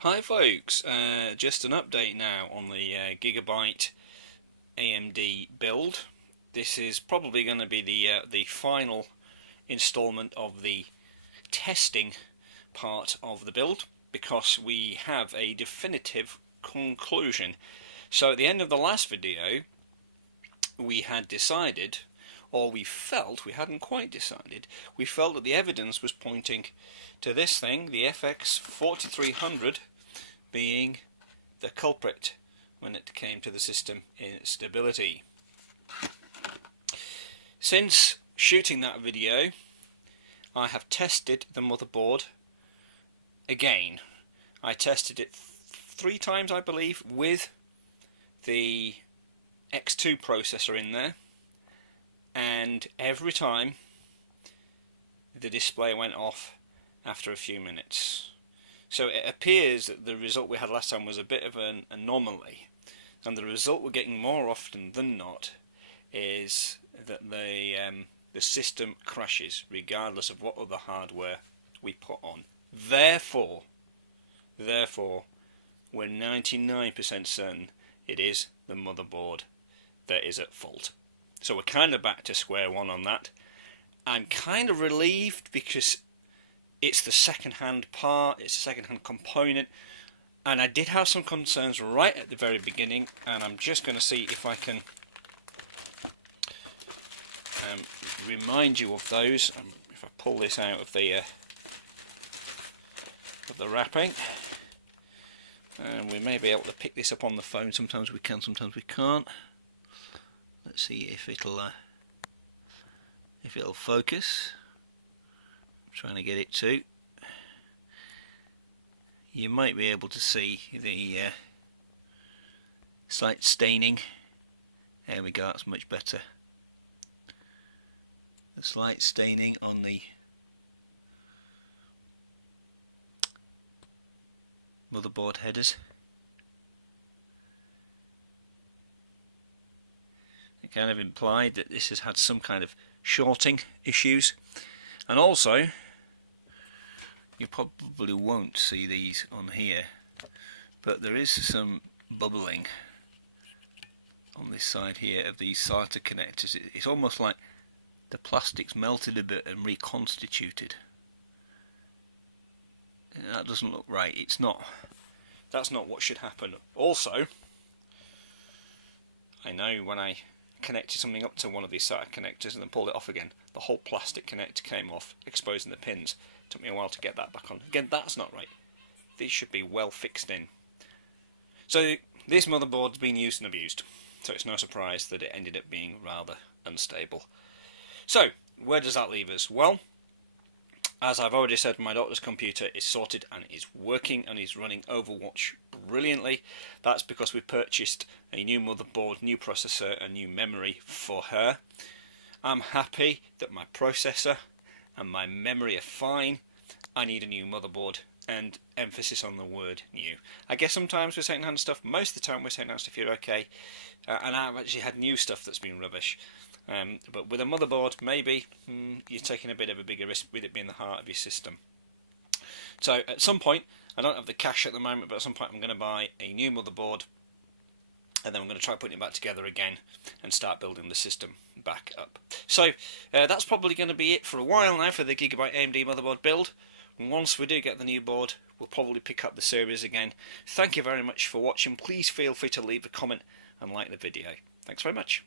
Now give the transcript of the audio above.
Hi folks, just an update now on the Gigabyte AMD build. This is probably going to be the final installment of the testing part of the build, because we have a definitive conclusion. So at the end of the last video we had decided, or we felt, we hadn't quite decided, we felt that the evidence was pointing to this thing, the FX 4300, being the culprit when it came to the system instability. Since shooting that video, I have tested the motherboard again. I tested it 3 times, I believe, with the X2 processor in there, and every time the display went off after a few minutes. So it appears that the result we had last time was a bit of an anomaly, and the result we're getting more often than not is that the system crashes regardless of what other hardware we put on. Therefore, we're 99% certain it is the motherboard that is at fault. So we're kind of back to square one on that. I'm kind of relieved because it's the second-hand part, it's a second-hand component, and I did have some concerns right at the very beginning, and I'm just going to see if I can remind you of those. If I pull this out of the wrapping, and we may be able to pick this up on the phone. Sometimes we can, sometimes we can't. Let's see if it'll focus. Trying to get it to. You might be able to see the slight staining. There we go, that's much better. The slight staining on the motherboard headers. It kind of implied that this has had some kind of shorting issues, and also you probably won't see these on here, but there is some bubbling on this side here of these SATA connectors. It's almost like the plastic's melted a bit and reconstituted. That doesn't look right. It's not. That's not what should happen. Also, I know when I connected something up to one of these SATA connectors and then pulled it off again, the whole plastic connector came off, exposing the pins. Took me a while to get that back on. Again, that's not right. These should be well fixed in. So this motherboard's been used and abused, so it's no surprise that it ended up being rather unstable. So where does that leave us? Well, as I've already said, my daughter's computer is sorted and is working and is running Overwatch brilliantly. That's because we purchased a new motherboard, new processor, and new memory for her. I'm happy that my processor and my memory are fine. I need a new motherboard, and emphasis on the word new. I guess sometimes with second-hand stuff, most of the time with second-hand stuff you're okay, and I've actually had new stuff that's been rubbish. But with a motherboard, maybe you're taking a bit of a bigger risk with it being the heart of your system. So at some point, I don't have the cash at the moment, but at some point I'm going to buy a new motherboard, and then I'm going to try putting it back together again and start building the system back up. So that's probably going to be it for a while now for the Gigabyte AMD motherboard build. And once we do get the new board, we'll probably pick up the series again. Thank you very much for watching. Please feel free to leave a comment and like the video. Thanks very much.